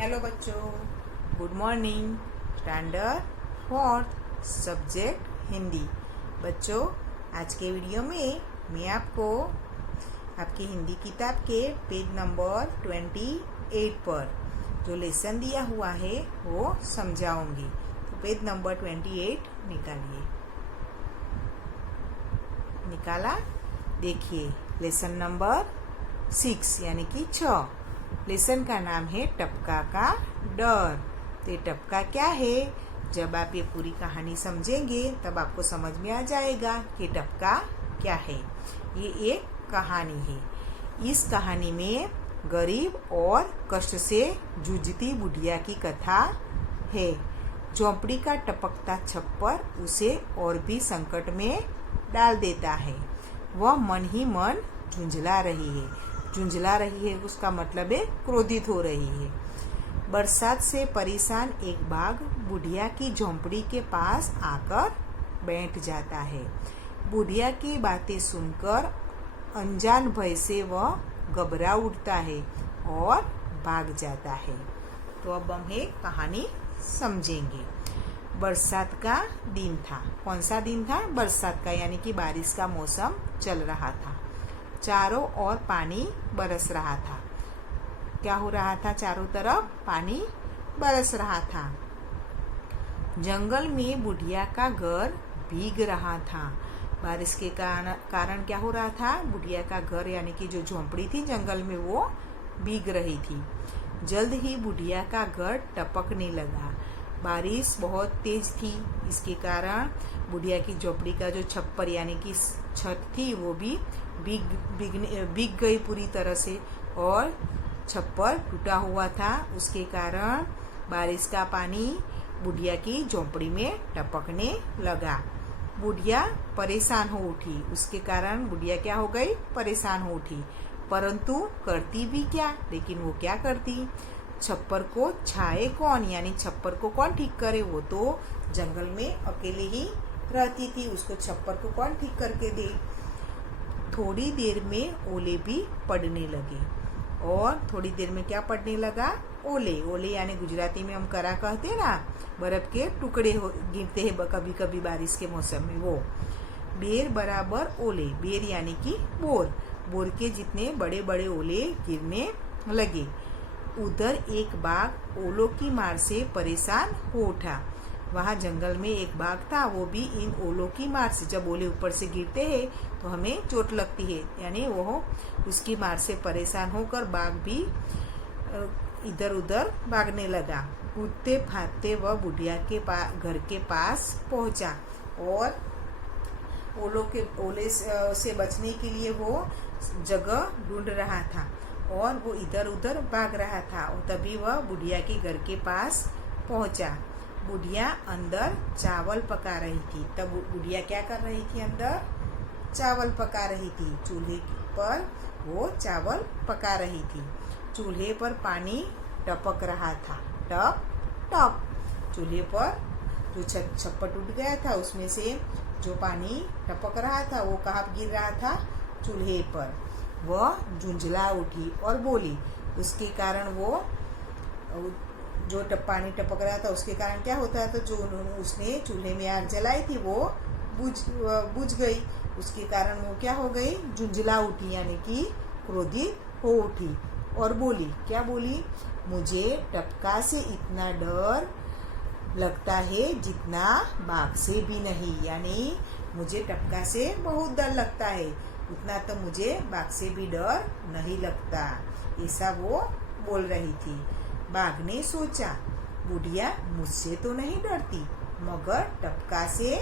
Hello बच्चों, good morning. Standard fourth, subject Hindi. बच्चों, आज के वीडियो में मैं आपको आपकी हिंदी किताब के पेज नंबर 28 पर जो लेसन दिया हुआ है वो समझाऊंगी। तो पेज नंबर 28 निकालिए। निकाला? देखिए, लेसन नंबर 6 यानी कि 6। लेसन का नाम है टपका का डर। तो ये टपका क्या है? जब आप ये पूरी कहानी समझेंगे तब आपको समझ में आ जाएगा कि टपका क्या है। ये एक कहानी है। इस कहानी में गरीब और कष्ट से जूझती बुढ़िया की कथा है। झोंपड़ी का टपकता छप्पर उसे और भी संकट में डाल देता है। वह मन ही मन झुंझला रही है। झुंझला रही है उसका मतलब है क्रोधित हो रही है। बरसात से परेशान एक बाघ बुढ़िया की झोंपड़ी के पास आकर बैठ जाता है। बुढ़िया की बातें सुनकर अनजान भय से वह घबरा उठता है और भाग जाता है। तो अब हम ये कहानी समझेंगे। बरसात का दिन था। कौन सा दिन था? बरसात का, यानी कि बारिश का मौसम चल रहा था। चारों ओर पानी बरस रहा था। क्या हो रहा था? चारों तरफ पानी बरस रहा था। जंगल में बुढ़िया का घर भीग रहा था। बारिश के कारण क्या हो रहा था? बुढ़िया का घर यानी कि जो झोंपड़ी थी जंगल में वो भीग रही थी। जल्द ही बुढ़िया का घर टपकने लगा। बारिश बहुत तेज थी, इसके कारण बुढ़िया की झोपड़ी का जो छप्पर यानी कि छत थी वो भी भीग गई पूरी तरह से, और छप्पर टूटा हुआ था। उसके कारण बारिश का पानी बुढ़िया की झोंपड़ी में टपकने लगा। बुढ़िया परेशान हो उठी। उसके कारण बुढ़िया क्या हो गई? परेशान हो उठी। परंतु करती भी क्या? लेकिन वो क्या करती? छप्पर को छाए कौन, यानी छप्पर को कौन ठीक करे? वो तो जंगल में अकेले ही रहती थी। उसको छप्पर को कौन ठीक करके दे? थोड़ी देर में ओले भी पड़ने लगे। और थोड़ी देर में क्या पड़ने लगा? ओले। ओले यानी गुजराती में हम करा कहते ना, बर्फ के टुकड़े गिरते हैं कभी कभी बारिश के मौसम में, वो बेर बराबर ओले। बेर यानी कि बोर। बोर के जितने बड़े बड़े ओले गिरने लगे। उधर एक बाघ ओलों की मार से परेशान हो उठा। वहाँ जंगल में एक बाघ था, वो भी इन ओलों की मार से, जब ओले ऊपर से गिरते हैं तो हमें चोट लगती है, यानी वो उसकी मार से परेशान होकर बाघ भी इधर उधर भागने लगा। कूदते फादते वह बुढ़िया के घर के पास पहुंचा और ओले से बचने के लिए वो जगह ढूंढ रहा था और वो इधर उधर भाग रहा था। और तभी वह बुढ़िया के घर के पास पहुंचा। बुढ़िया अंदर चावल पका रही थी। तब बुढ़िया क्या कर रही थी? अंदर चावल पका रही थी। चूल्हे पर वो चावल पका रही थी। चूल्हे पर पानी टपक रहा था, टप टप। चूल्हे पर जो छप्पर टूट गया था उसमें से जो पानी टपक रहा था वो कहाँ गिर रहा था? चूल्हे पर। वह झुंझला उठी और बोली। उसके कारण वो जो पानी टपक रहा था उसके कारण क्या होता है? तो जो उसने चूल्हे में आग जलाई थी वो बुझ गई। उसके कारण वो क्या हो गई? झुंझला उठी, यानी कि क्रोधित हो उठी और बोली। क्या बोली? मुझे टपका से इतना डर लगता है जितना बाघ से भी नहीं, यानी मुझे टपका से बहुत डर लगता है, उतना तो मुझे बाघ से भी डर नहीं लगता। ऐसा वो बोल रही थी। बाघ ने सोचा, बुढ़िया मुझसे तो नहीं डरती, मगर टपका से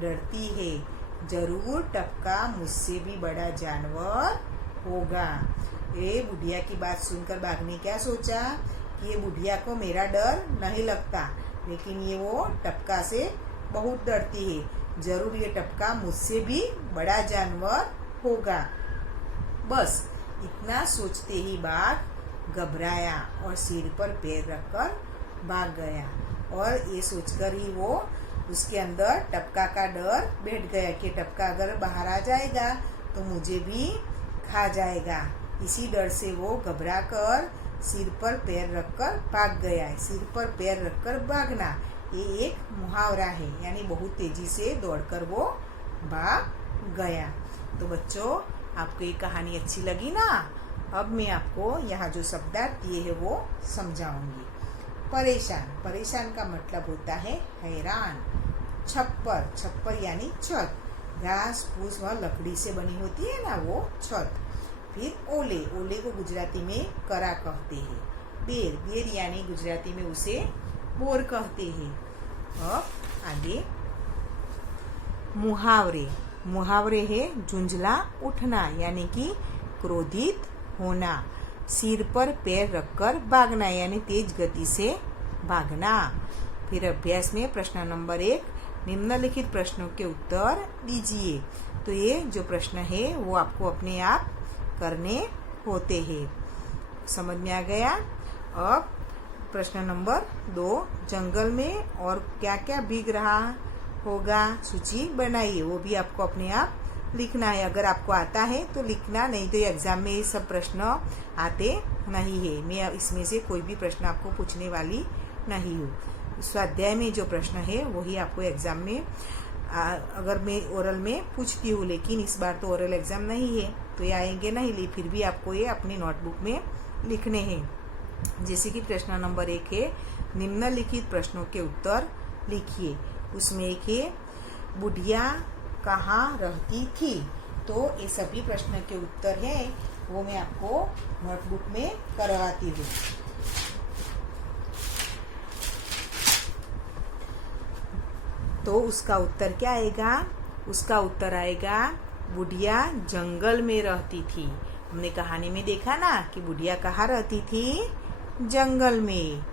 डरती है। जरूर टपका मुझसे भी बड़ा जानवर होगा। ये बुढ़िया की बात सुनकर बाघ ने क्या सोचा कि ये बुढ़िया को मेरा डर नहीं लगता, लेकिन ये वो टपका से बहुत डरती है। जरूर ये टपका मुझसे भी बड़ा जानवर होगा। बस इतना सोचते ही बाघ घबराया और सिर पर पैर रखकर भाग गया। और ये सोचकर ही वो उसके अंदर टपका का डर बैठ गया कि टपका अगर बाहर आ जाएगा तो मुझे भी खा जाएगा। इसी डर से वो घबरा कर सिर पर पैर रखकर भाग गया है। सिर पर पैर रखकर भागना ये एक मुहावरा है, यानी बहुत तेजी से दौड़कर वो भाग गया। तो बच्चों, आपको ये कहानी अच्छी लगी ना? अब मैं आपको यहाँ जो शब्दार्थ दिए है वो समझाऊंगी। परेशान, परेशान का मतलब होता है हैरान। छप्पर, छप्पर यानी छत, घास फूस व लकड़ी से बनी होती है ना वो छत। फिर ओले, ओले को गुजराती में करा कहते हैं। बेर, बेर यानी गुजराती में उसे बोर कहते हैं। अब आगे मुहावरे, मुहावरे है झुंझला उठना यानी कि क्रोधित होना। सिर पर पैर रखकर भागना यानी तेज गति से भागना। फिर अभ्यास में प्रश्न नंबर 1, निम्नलिखित प्रश्नों के उत्तर दीजिए। तो ये जो प्रश्न है वो आपको अपने आप करने होते हैं। समझ में आ गया? अब प्रश्न नंबर 2, जंगल में और क्या क्या भीग रहा होगा, सूची बनाइए। वो भी आपको अपने आप लिखना है। अगर आपको आता है तो लिखना, नहीं तो एग्जाम में ये सब प्रश्न आते नहीं है। मैं इसमें से कोई भी प्रश्न आपको पूछने वाली नहीं हूँ। स्वाध्याय में जो प्रश्न है वही आपको एग्जाम में अगर मैं ओरल में पूछती हूँ, लेकिन इस बार तो ओरल एग्जाम नहीं है तो ये आएंगे नहीं, फिर भी आपको ये अपनी नोटबुक में लिखने हैं। जैसे कि प्रश्न नंबर 1 है, निम्नलिखित प्रश्नों के उत्तर लिखिए। उसमें एक है, बुढ़िया कहाँ रहती थी। तो ये सभी प्रश्न के उत्तर हैं, वो मैं आपको नोटबुक में करवाती हूँ। तो उसका उत्तर क्या आएगा? उसका उत्तर आएगा बुढ़िया जंगल में रहती थी। हमने कहानी में देखा ना कि बुढ़िया कहाँ रहती थी? जंगल में।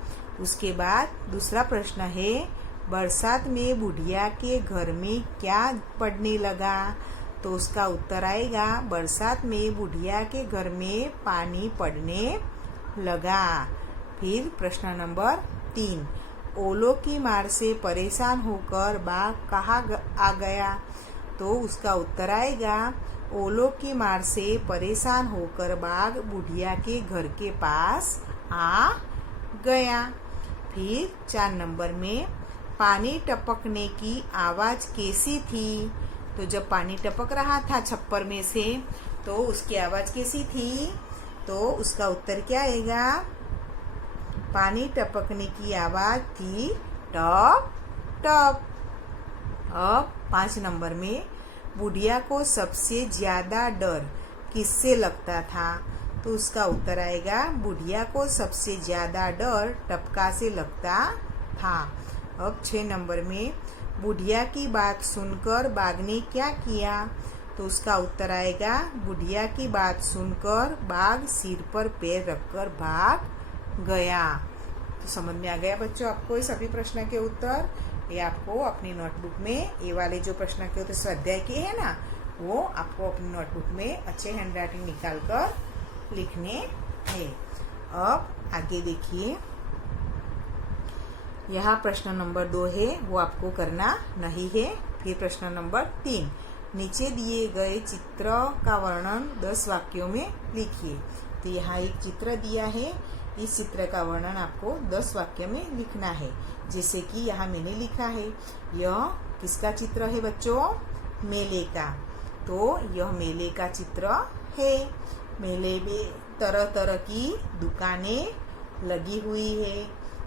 उसके बाद दूसरा प्रश्न है, बरसात में बुढ़िया के घर में क्या पड़ने लगा। तो उसका उत्तर आएगा, बरसात में बुढ़िया के घर में पानी पड़ने लगा। फिर प्रश्न नंबर 3, ओलों की मार से परेशान होकर बाघ कहाँ आ गया। तो उसका उत्तर आएगा, ओलों की मार से परेशान होकर बाघ बुढ़िया के घर के पास आ गया। फिर 4 नंबर में, पानी टपकने की आवाज कैसी थी। तो जब पानी टपक रहा था छप्पर में से तो उसकी आवाज कैसी थी। तो उसका उत्तर क्या आएगा? पानी टपकने की आवाज थी टप टप। अब 5 नंबर में, बुढ़िया को सबसे ज्यादा डर किससे लगता था। तो उसका उत्तर आएगा, बुढ़िया को सबसे ज्यादा डर टपका से लगता था। अब 6 नंबर में, बुढ़िया की बात सुनकर बाघ ने क्या किया। तो उसका उत्तर आएगा, बुढ़िया की बात सुनकर बाघ सिर पर पैर रखकर भाग गया। तो समझ में आ गया बच्चों आपको ये सभी प्रश्न के उत्तर। ये आपको अपनी नोटबुक में ये वाले जो प्रश्न के उत्तर स्वाध्याय के है ना, वो आपको अपनी नोटबुक में अच्छे हैंडराइटिंग निकाल कर लिखने हैं। अब आगे देखिए, यहाँ प्रश्न नंबर 2 है, वो आपको करना नहीं है। फिर प्रश्न नंबर 3, नीचे दिए गए चित्र का वर्णन 10 वाक्यों में लिखिए। तो यहाँ एक चित्र दिया है, इस चित्र का वर्णन आपको 10 वाक्य में लिखना है। जैसे कि यहाँ मैंने लिखा है, यह किसका चित्र है बच्चों? मेले का। तो यह मेले का चित्र है। मेले में तरह तरह की दुकानें लगी हुई है।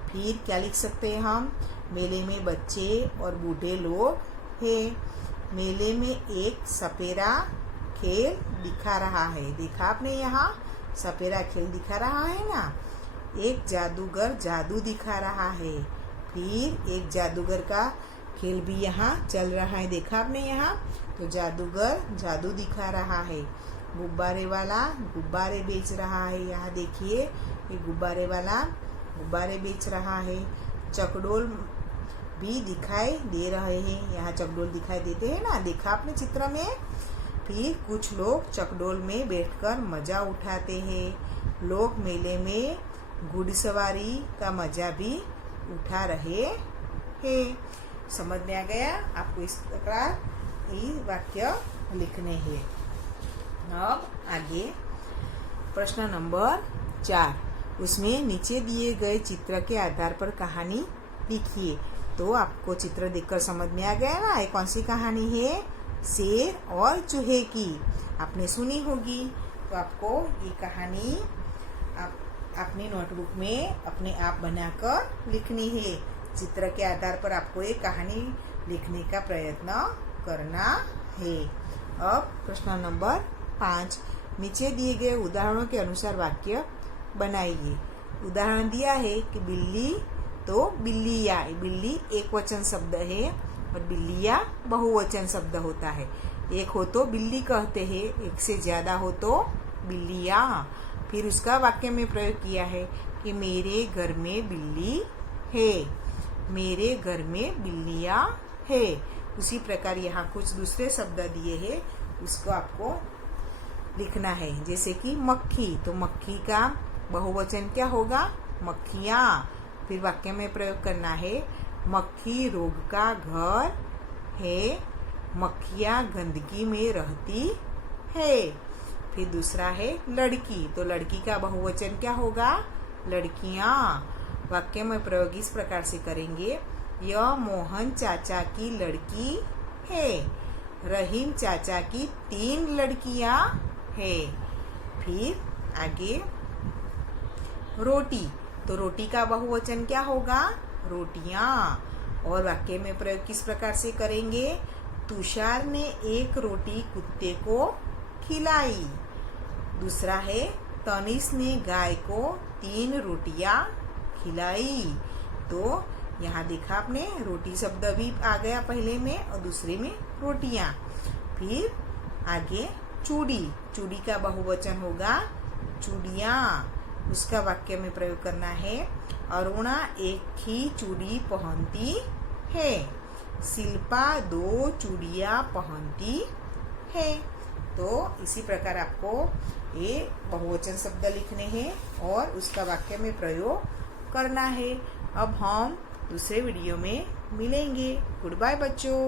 फिर क्या लिख सकते हैं हम? मेले में बच्चे और बूढ़े लोग हैं। मेले में एक सपेरा खेल दिखा रहा है। देखा आपने यहाँ सपेरा खेल दिखा रहा है ना। एक जादूगर जादू दिखा रहा है। फिर एक जादूगर का खेल भी यहाँ चल रहा है। देखा आपने यहाँ, तो जादूगर जादू दिखा रहा है। गुब्बारे वाला गुब्बारे बेच रहा है। यहाँ देखिए, ये गुब्बारे वाला गुब्बारे बेच रहा है। चकडोल भी दिखाई दे रहे हैं। यहाँ चकडोल दिखाई देते हैं ना, देखा आपने चित्र में। फिर कुछ लोग चकडोल में बैठकर मजा उठाते हैं। लोग मेले में घुड़सवारी का मजा भी उठा रहे हैं। समझ में आ गया आपको? इस प्रकार ये वाक्य लिखने हैं। अब आगे प्रश्न नंबर 4, उसमें नीचे दिए गए चित्र के आधार पर कहानी लिखिए। तो आपको चित्र देखकर समझ में आ गया ना, ये कौन सी कहानी है? शेर और चूहे की। आपने सुनी होगी। तो आपको ये कहानी आप अपनी नोटबुक में अपने आप बनाकर लिखनी है। चित्र के आधार पर आपको ये कहानी लिखने का प्रयत्न करना है। अब प्रश्न नंबर 5, नीचे दिए गए उदाहरणों के अनुसार वाक्य बनाइए। उदाहरण दिया है कि बिल्ली तो बिल्लिया, बिल्ली एक वचन शब्द है और बिल्लिया बहुवचन शब्द होता है। एक हो तो बिल्ली कहते हैं, एक से ज्यादा हो तो बिल्लिया। फिर उसका वाक्य में प्रयोग किया है कि मेरे घर में बिल्ली है, मेरे घर में बिल्लियां है। उसी प्रकार यहाँ कुछ दूसरे शब्द दिए हैं, उसको आपको लिखना है। जैसे कि मक्खी, तो मक्खी का बहुवचन क्या होगा? मक्खियाँ। फिर वाक्य में प्रयोग करना है मक्खी रोग का घर है, मक्खियाँ गंदगी में रहती है। फिर दूसरा है लड़की, तो लड़की का बहुवचन क्या होगा? लड़कियाँ। वाक्य में प्रयोग इस प्रकार से करेंगे, यह मोहन चाचा की लड़की है, रहीम चाचा की 3 लड़कियां है। फिर आगे रोटी, तो रोटी का बहुवचन क्या होगा? रोटियां। और वाक्य में प्रयोग किस प्रकार से करेंगे? तुषार ने 1 रोटी कुत्ते को खिलाई। दूसरा है तनिष ने गाय को 3 रोटियां खिलाई। तो यहाँ देखा आपने, रोटी शब्द भी आ गया पहले में और दूसरे में रोटियां। फिर आगे चूड़ी, चूड़ी का बहुवचन होगा चूड़ियाँ। उसका वाक्य में प्रयोग करना है, अरुणा 1 ही चूड़ी पहनती है, शिल्पा 2 चूड़ियाँ पहनती है। तो इसी प्रकार आपको ये बहुवचन शब्द लिखने हैं और उसका वाक्य में प्रयोग करना है। अब हम दूसरे वीडियो में मिलेंगे। गुड बाय बच्चों।